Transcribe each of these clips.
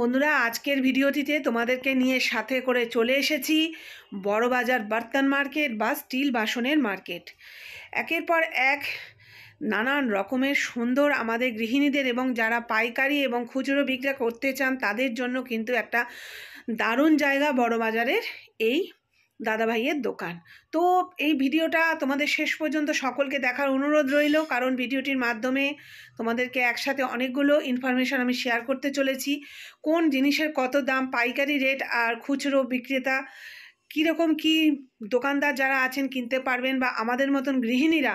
বন্ধুরা, আজকের ভিডিওটিতে তোমাদেরকে নিয়ে সাথে করে চলে এসেছি বড়বাজার বর্তন মার্কেট বা স্টিল বাসনের মার্কেট। একের পর এক নানান রকমের সুন্দর আমাদের গৃহিণীদের এবং যারা পাইকারি এবং খুচরো বিক্রি করতে চান তাদের জন্য কিন্তু একটা দারুণ জায়গা বড়বাজারের এই দাদাভাইয়ের দোকান। তো এই ভিডিওটা তোমাদের শেষ পর্যন্ত সকলকে দেখার অনুরোধ রইল, কারণ ভিডিওটির মাধ্যমে তোমাদেরকে একসাথে অনেকগুলো ইনফরমেশান আমি শেয়ার করতে চলেছি। কোন জিনিসের কত দাম, পাইকারি রেট আর খুচরো বিক্রেতা কীরকম কি দোকানদার যারা আছেন কিনতে পারবেন, বা আমাদের মতন গৃহিণীরা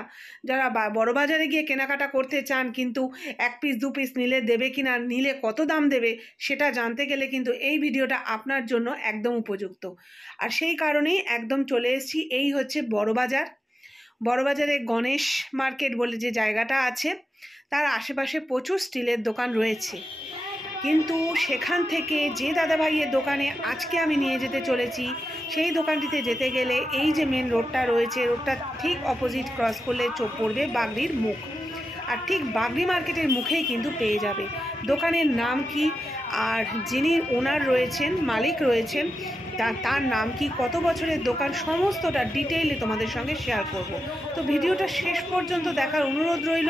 যারা বড়বাজারে গিয়ে কেনাকাটা করতে চান কিন্তু এক পিস দু পিস নিলে দেবে কি না, নিলে কত দাম দেবে সেটা জানতে গেলে কিন্তু এই ভিডিওটা আপনার জন্য একদম উপযুক্ত। আর সেই কারণেই একদম চলে এসেছি, এই হচ্ছে বড়বাজারে গণেশ মার্কেট বলে যে জায়গাটা আছে তার আশেপাশে প্রচুর স্টিলের দোকান রয়েছে, কিন্তু সেখান থেকে যে দাদাভাইয়ের দোকানে আজকে আমি নিয়ে যেতে চলেছি সেই দোকানটিতে যেতে গেলে এই যে মেন রোডটা রয়েছে, রোডটা ঠিক অপোজিট ক্রস করলে চোখ পড়বে বাগড়ির মুখ, আর ঠিক বাগড়ি মার্কেটের মুখেই কিন্তু পেয়ে যাবে দোকানের নাম কি, আর যিনি ওনার রয়েছেন, মালিক রয়েছেন, তার নাম কি, কত বছরের দোকান, সমস্তটা ডিটেইলে তোমাদের সঙ্গে শেয়ার করব। তো ভিডিওটা শেষ পর্যন্ত দেখার অনুরোধ রইল।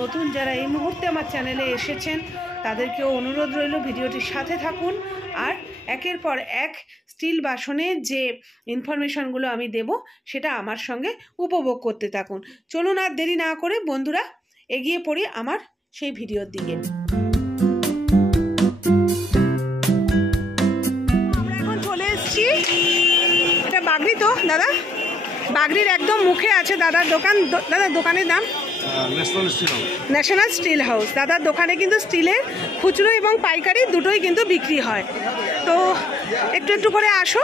নতুন যারা এই মুহূর্তে আমার চ্যানেলে এসেছেন তাদেরকেও অনুরোধ রইল ভিডিওটির সাথে থাকুন, আর একের পর এক স্টিল বাসনের যে ইনফরমেশনগুলো আমি দেব সেটা আমার সঙ্গে উপভোগ করতে থাকুন। চলুন আর দেরি না করে বন্ধুরা এগিয়ে পড়ি আমার সেই ভিডিওর দিকে। আমরা এখন চলে এসেছি, এটা বাগড়ি তো দাদা, বাগড়ির একদম মুখে আছে দাদার দোকান। দাদার দোকানের নাম ন্যাশনাল স্টিল হাউস। দাদার দোকানে কিন্তু স্টিলের খুচরো এবং পাইকারি দুটোই কিন্তু বিক্রি হয়। তো একটু একটু করে আসো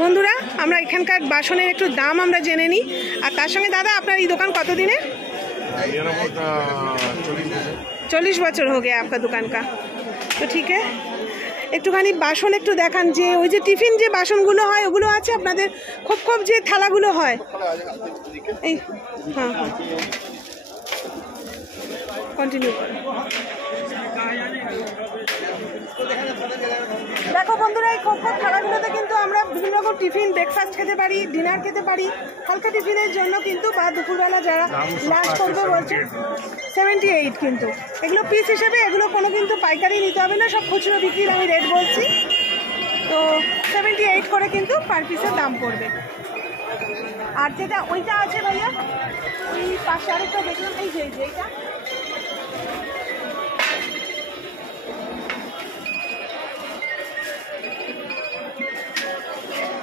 বন্ধুরা, আমরা এখানকার বাসনের একটু দাম আমরা জেনে নিই। আর তার সঙ্গে দাদা আপনার এই दुकान কত দিনের? 40 বছর हो गया आपका दुकान का। তো ঠিক আছে, একটুখানি বাসন একটু দেখান, যে ওই যে টিফিন যে বাসনগুলো হয় ওগুলো আছে আপনাদের, খোপ যে থালাগুলো হয় এই, হ্যাঁ হ্যাঁ কন্টিনিউ করো। দেখো বন্ধুরা, এই খোপ থালাগুলোতে কিন্তু আমরা বিভিন্ন রকম টিফিন, ব্রেকফাস্ট খেতে পারি, ডিনার খেতে পারি, হালকা টিফিনের জন্য কিন্তু, বা দুপুরবেলা যারা লাঞ্চ করবে বলছে 78 কিন্তু এগুলো পিস হিসেবে, এগুলো কোনো কিন্তু পাইকারি নিতে হবে না, সব খুচরো বিক্রির আমি রেট বলছি। তো 78 করে কিন্তু পার পিসের দাম পড়বে। আর যেটা ওইটা আছে ভাইয়া, ওই পাশে আরেকটা দেখলাম, এই যে এইটা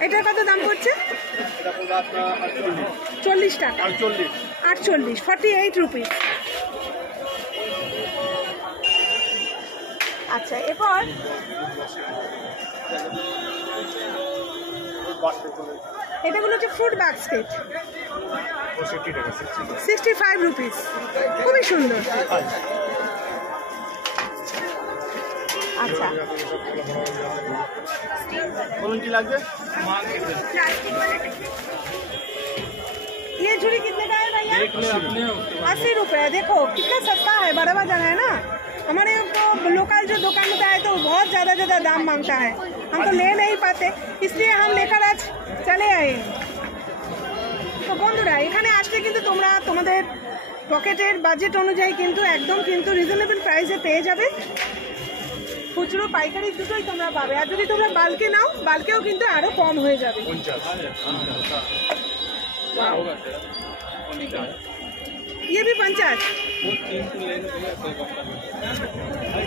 এটার কত দাম পড়ছে? 40 টাকা, 48, 48 রুপিস। আচ্ছা, এরপর এটাগুলো হচ্ছে ফ্রুট বাস্কেট, 65 রুপিস, খুবই সুন্দর। अच्छा ये झुड़ी कितने का है भैया? 80 रुपये। देखो कितना सस्ता है, बड़ा बाजार है ना। हमारे तो लोकल जो दुकान होता है तो बहुत ज़्यादा दाम मांगता है, हम तो ले नहीं पाते, इसलिए हम लेकर आज चले आए। तो বন্ধুরা, এখানে আসলে কিন্তু তোমরা তোমাদের পকেটের বাজেট অনুযায়ী কিন্তু একদম কিন্তু রিজনেবল প্রাইসে পেয়ে যাবে, খুচরো পাইকারি দুটোই তোমরা পাবে। আর যদি তোমরা বাল্কে নাও, বাল্কেও কিন্তু আরো কম হয়ে যাবে। ये भी 50,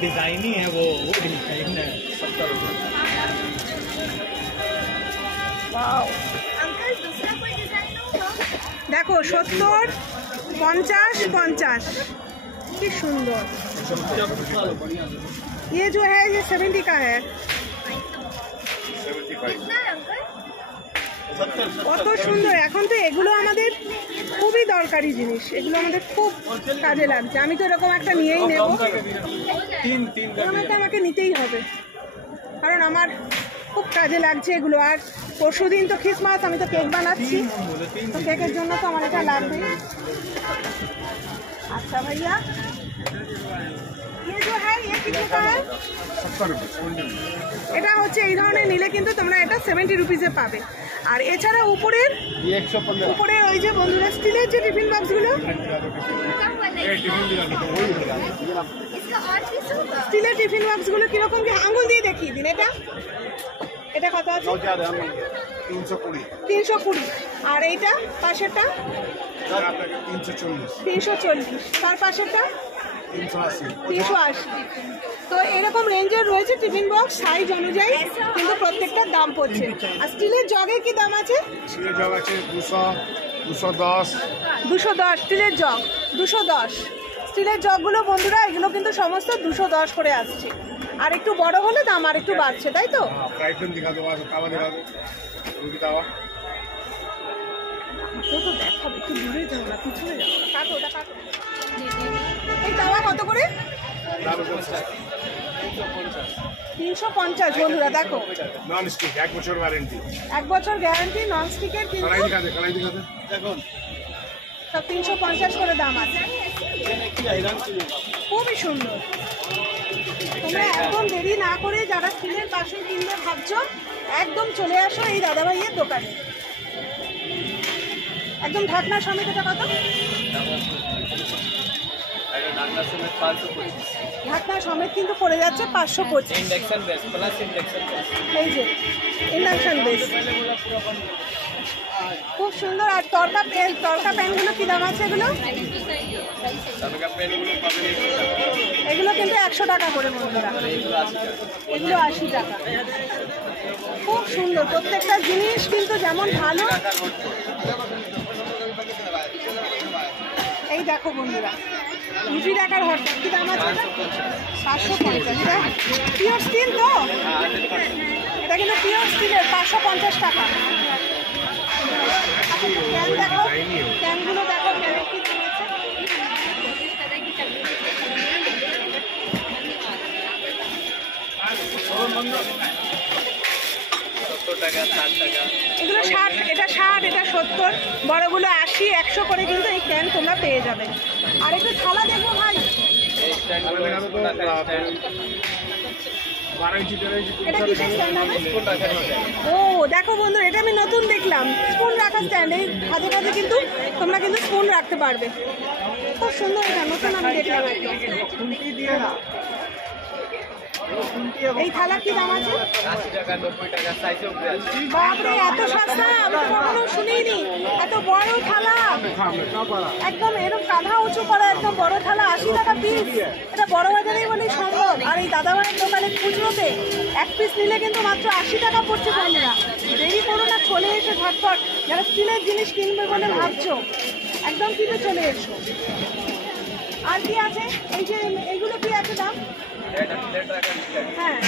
डिजाइन ही है वो डिजाइन है 70 रुपये। देखो 70, 50, 50, কি সুন্দর। ये जो है ये 70 का है, কত সুন্দর। এখন তো এগুলো আমাদের খুবই দরকারি জিনিস, এগুলো আমাদের খুব কাজে লাগছে। আমি তো এরকম একটা নিয়েই নেব, এরকম একটা আমাকে নিতেই হবে, কারণ আমার খুব কাজে লাগছে এগুলো। আর পরশু দিন তো খ্রিসমাস, আমি তো কেক বানাচ্ছি, তো কেকের জন্য তো আমার এটা লাগবে। আচ্ছা ভাইয়া, ये जो है ये कितने का है? এটা হচ্ছে এই ধরনের নিলে কিন্তু তোমরা এটা 70 রুপিসে পাবে। আর এছাড়া উপরের ওই যে বন্ধুরা স্টিলের যে টিফিন বক্সগুলো, স্টিলের টিফিন বক্সগুলো কিরকম কি আঙুল দিয়ে দেখিয়ে দিন। এটা কত আছে? 320। আর এইটা পাশেরটা 340। তার পাশেরটা 380। তো এরকম রেঞ্জের রয়েছে টিফিন বক্স সাইজ অনুযায়ী, কিন্তু প্রত্যেকটার দাম পড়ছে। আর স্টিলের জগের কি দাম আছে? স্টিলের জগ আছে 210। স্টিলের জগ 210। স্টিলের জগগুলো বন্ধুরা এগুলো কিন্তু সমস্ত 210 করে আসছে। আর একটু বড় হলে দাম আর একটু বাড়ছে, তাই তো? দেখাবো, একটু দূরে যাও না, পিছনে যাও। কাটো, ওটা কাটো। এই তাওয়া কত করে? 350 বন্ধুরা। দেখো, নন স্টিক, 1 বছর ওয়ারেন্টি। 1 বছর গ্যারান্টি নন স্টিকের, কিন্তু দেখুন সব 350 করে দাম আছে। খুবই সুন্দর। তোমরা একদম দেরি না করে যারা স্টিলের বাসন কিনবে ভাবছো, একদম চলে আসো এই দাদাভাইয়ের দোকানে। একদম ঢাকনা সমেত। এটা কত? ঢাকনা সমেত কিন্তু পড়ে যাচ্ছে 525। Induction base plus induction base এই যে ইন্ডাকশন বেস, খুব সুন্দর। আর তরকা প্যানগুলো কি দাম আছে? এগুলো কিন্তু 100 টাকা করে বন্ধুরা, এগুলো 80 টাকা। খুব সুন্দর প্রত্যেকটা জিনিস কিন্তু যেমন ভালো। এই দেখো বন্ধুরা, রুটি টাকার হটটা কি দাম আছে? 550। এটা পিওর স্টিল তো? এটা কিন্তু পিওর স্টিলের, 550 টাকা। ক্যান দেখো, ক্যানগুলো দেখো, ক্যানের কি দাম আছে? এগুলো 60, এটা 60, এটা 70, বড়গুলো 80, 100 করে কিন্তু এই ক্যান তোমরা পেয়ে যাবে। আর একটু থালা দেখবো ভাই, এটা কিসের স্ট্যান্ড হবে? ও দেখো বন্ধুরা, এটা আমি নতুন দেখলাম, স্পুন রাখার স্ট্যান্ড। এই কাজে কাজে কিন্তু তোমরা কিন্তু স্পুন রাখতে পারবে। খুব সুন্দর, এটা নতুন আমি দেখলাম একদম। এই থালা কি দাম আছে? 80 টাকা 90 টাকা সাইজে উপরে আছে। বাপরে, এত সস্তা আমি কখনো শুনিনি। এত বড় থালা, একদম এরকম কাঁধা উঁচু করা একদম বড় থালা, 80 টাকা পিস। এটা বড় বাজারেই বলেই সম্ভব। আর এই দাদাভাইয়ের দোকানে খুচরোতে 1 পিস নিলে কিন্তু মাত্র 80 টাকা পড়ছে। বন্ধুরা দেরি করো না, চলে এসে ঝটপট যারা স্টিলের জিনিস কিনবে বলে ভাবছো, একদম কিনে চলে এসো। আর কি আছে? এই যে এইগুলো কি আছে দাম? হ্যাঁ,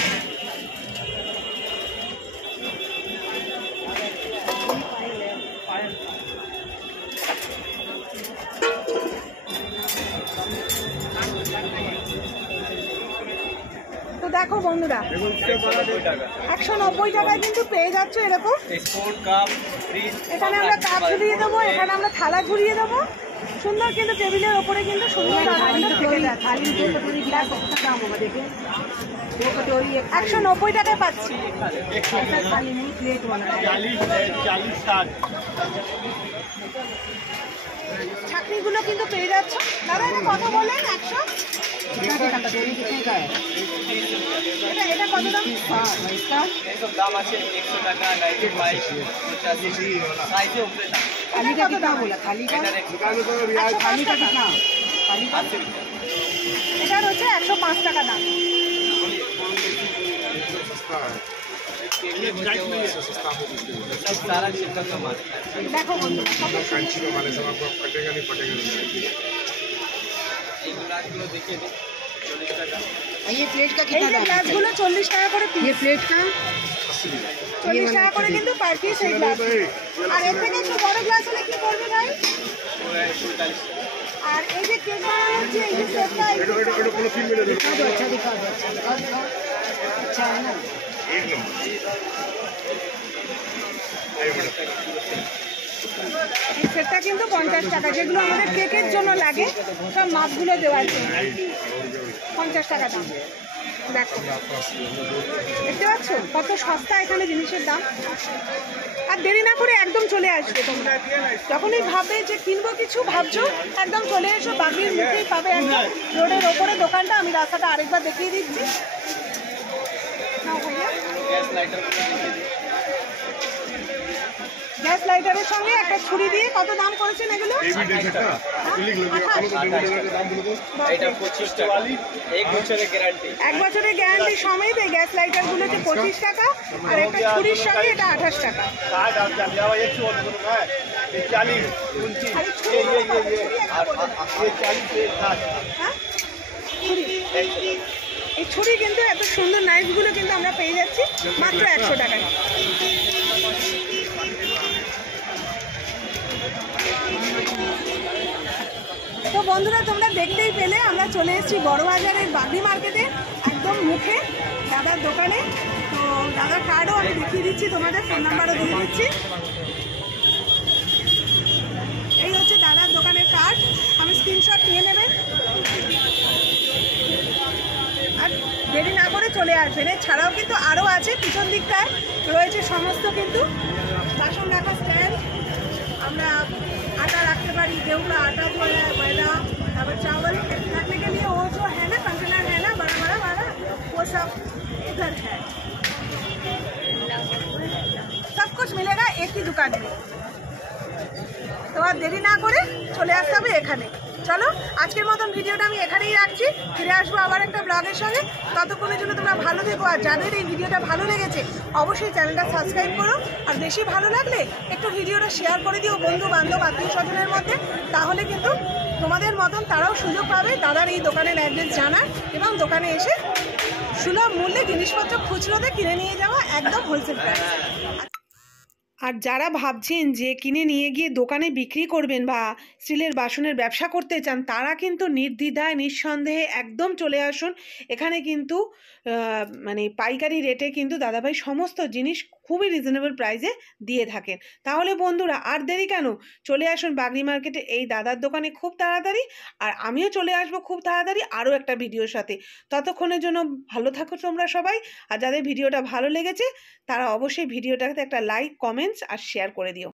তো দেখো বন্ধুরা, 190 টাকায় কিন্তু পেয়ে যাচ্ছ এরকম। এখানে আমরা কাপ ঝুলিয়ে দেবো, এখানে আমরা থালা ঝুলিয়ে দেবো। সুন্দর কিন্তু টেবিলের ওপরে কিন্তু সুন্দর 190 টাকায় পাচ্ছি। ছাকনিগুলো কিন্তু পেয়ে যাচ্ছ। দাদা এটা কত বললেন? 100? এটা কত দাম? দাম আছে 100 টাকা, 95, 85 সাইজে উপরে দাম। खाली का कितना बोला? खाली का এটা হচ্ছে 105 টাকা দাম। सारा चिकन का माल দেখো বন্ধুরা, देखिए 40 টাকা। ये प्लेट का এই कितना যে दाम है? গ্লাসগুলো 40 টাকা করে পিস। ये प्लेट का 40 টাকা করে কিন্তু পার পিস এই গ্লাস। আর এর থেকে একটু বড় গ্লাস হলে কি করবে ভাই? আর এই যে কেক বানানোর যে এই যে সেটটা, दिखा दो, अच्छा दिखा दो, अच्छा है ना? এই সেটটা কিন্তু 50 টাকা, যেগুলো আমাদের কেকের জন্য লাগে সব মাপগুলো দেওয়া আছে, 50 টাকা দাম। দেখো দেখতে পাচ্ছ কত সস্তা এখানে জিনিসের দাম। আর দেরি না করে একদম চলে আসবে তোমরা, যখনই ভাববে যে কিনবো কিছু ভাবছো একদম চলে এসো, বাগির মুখেই পাবে একদম রোডের ওপরে দোকানটা। আমি রাস্তাটা আরেকবার দেখিয়ে দিচ্ছি। নাও ভাইয়া, गैस लाइटर को देखिए। গ্যাস লাইটারের সঙ্গে একটা ছুরি দিয়ে কত দাম করেছেন এগুলো? এবিডেন্স একটা লিখ লো বলো তো এবিডেন্সের দাম বলো তো। এটা 25 টাকা, 1 বছরের গ্যারান্টি। 1 বছরের গ্যারান্টি সমেত এই গ্যাস লাইটারগুলোতে 25 টাকা, আর একটা ছুরির সঙ্গে এটা 28 টাকা। আর এই ছুরি, হ্যাঁ? ছুরি। এই ছুরি কিন্তু এত সুন্দর নাইফগুলো কিন্তু আমরা পেয়ে যাচ্ছি মাত্র 100 টাকায়। তো বন্ধুরা তোমরা দেখতেই পেলে আমরা চলে এসেছি বড়বাজারের বাগড়ি মার্কেটে একদম মুখে দাদার দোকানে। তো দাদার কার্ডও আমি দেখিয়ে দিচ্ছি, তোমাদের ফোন নাম্বারও দিয়ে দিচ্ছি। এই হচ্ছে দাদার দোকানের কার্ড, আমি স্ক্রিনশট নিয়ে নেবেন আর দেরি না করে চলে আসবেন। এছাড়াও কিন্তু আরও আছে, পিছন দিকটায় রয়েছে সমস্ত কিন্তু বাসন রাখা স্ট্যান্ড। আমরা आटा रखते पारी, गेहूँ का आटा जो है मैदा, अब चावल रखने के लिए वो जो है ना कंटेनर है ना बड़ा बड़ा वाला, वो सब इधर है। सब कुछ मिलेगा एक ही दुकान में। তো আর দেরি না করে চলে আসতে হবে এখানে। চলো আজকের মতন ভিডিওটা আমি এখানেই রাখছি, ফিরে আসবো আবার একটা ব্লগের সঙ্গে। ততক্ষণের জন্য তোমরা ভালো থেকো, আর যাদের এই ভিডিওটা ভালো লেগেছে অবশ্যই চ্যানেলটা সাবস্ক্রাইব করো, আর বেশি ভালো লাগলে একটু ভিডিওটা শেয়ার করে দিও বন্ধু বান্ধব আত্মীয় স্বজনের মধ্যে। তাহলে কিন্তু তোমাদের মতন তারাও সুযোগ পাবে দাদার এই দোকানের অ্যাড্রেস জানার এবং দোকানে এসে সুলভ মূল্যে জিনিসপত্র খুচরোতে কিনে নিয়ে যাওয়া একদম হোলসেল প্রাইস। আর যারা ভাবছেন যে কিনে নিয়ে গিয়ে দোকানে বিক্রি করবেন বা স্টিলের বাসনের ব্যবসা করতে চান, তারা কিন্তু নির্দ্বিধায় নিঃসন্দেহে একদম চলে আসুন। এখানে কিন্তু মানে পাইকারি রেটে কিন্তু দাদাভাই সমস্ত জিনিস খুবই রিজনেবল প্রাইসে দিয়ে থাকেন। তাহলে বন্ধুরা আর দেরি কেন, চলে আসুন বাগড়ি মার্কেটে এই দাদার দোকানে খুব তাড়াতাড়ি। আর আমিও চলে আসবো খুব তাড়াতাড়ি আরও একটা ভিডিওর সাথে। ততক্ষণের জন্য ভালো থাকো তোমরা সবাই। আর যাদের ভিডিওটা ভালো লেগেছে তারা অবশ্যই ভিডিওটাতে একটা লাইক, কমেন্টস আর শেয়ার করে দিও।